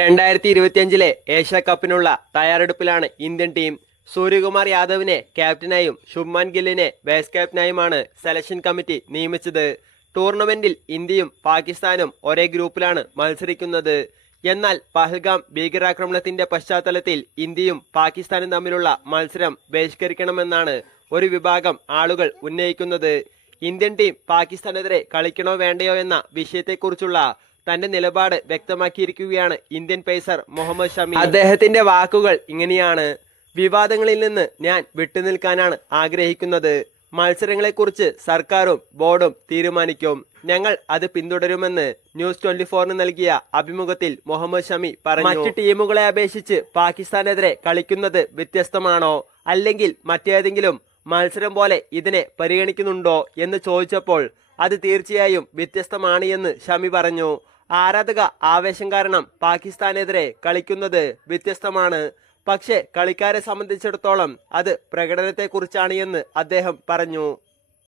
രണ്ടായിരത്തി ഇരുപത്തിയഞ്ചിലെ ഏഷ്യ കപ്പിനുള്ള തയ്യാറെടുപ്പിലാണ് ഇന്ത്യൻ ടീം. സൂര്യകുമാർ യാദവിനെ ക്യാപ്റ്റനായും ശുഭ്മാൻ ഗില്ലിനെ വൈസ് ക്യാപ്റ്റനായുമാണ് സെലക്ഷൻ കമ്മിറ്റി നിയമിച്ചത്. ടൂർണമെന്റിൽ ഇന്ത്യയും പാകിസ്ഥാനും ഒരേ ഗ്രൂപ്പിലാണ് മത്സരിക്കുന്നത്. എന്നാൽ പഹൽഗാം ഭീകരാക്രമണത്തിന്റെ പശ്ചാത്തലത്തിൽ ഇന്ത്യയും പാകിസ്ഥാനും തമ്മിലുള്ള മത്സരം ബഹിഷ്കരിക്കണമെന്നാണ് ഒരു വിഭാഗം ആളുകൾ ഉന്നയിക്കുന്നത്. ഇന്ത്യൻ ടീം പാകിസ്ഥാനെതിരെ കളിക്കണോ വേണ്ടയോ എന്ന വിഷയത്തെക്കുറിച്ചുള്ള തന്റെ നിലപാട് വ്യക്തമാക്കിയിരിക്കുകയാണ് ഇന്ത്യൻ പേസർ മുഹമ്മദ് ഷമി. അദ്ദേഹത്തിന്റെ വാക്കുകൾ ഇങ്ങനെയാണ്. വിവാദങ്ങളിൽ നിന്ന് ഞാൻ വിട്ടുനിൽക്കാനാണ് ആഗ്രഹിക്കുന്നത്. മത്സരങ്ങളെക്കുറിച്ച് സർക്കാരും ബോർഡും തീരുമാനിക്കും. ഞങ്ങൾ അത് പിന്തുടരുമെന്ന് ന്യൂസ് ട്വന്റി ഫോറിന് നൽകിയ അഭിമുഖത്തിൽ മുഹമ്മദ് ഷമി പറഞ്ഞു. മറ്റ് ടീമുകളെ അപേക്ഷിച്ച് പാകിസ്ഥാനെതിരെ കളിക്കുന്നത് വ്യത്യസ്തമാണോ? അല്ലെങ്കിൽ മറ്റേതെങ്കിലും മത്സരം പോലെ ഇതിനെ പരിഗണിക്കുന്നുണ്ടോ എന്ന് ചോദിച്ചപ്പോൾ അത് തീർച്ചയായും വ്യത്യസ്തമാണ് എന്ന് ഷമി പറഞ്ഞു. ആരാധക ആവേശം കാരണം പാകിസ്ഥാനെതിരെ കളിക്കുന്നത് വ്യത്യസ്തമാണ്. പക്ഷേ കളിക്കാരെ സംബന്ധിച്ചിടത്തോളം അത് പ്രകടനത്തെക്കുറിച്ചാണ് എന്ന് അദ്ദേഹം പറഞ്ഞു.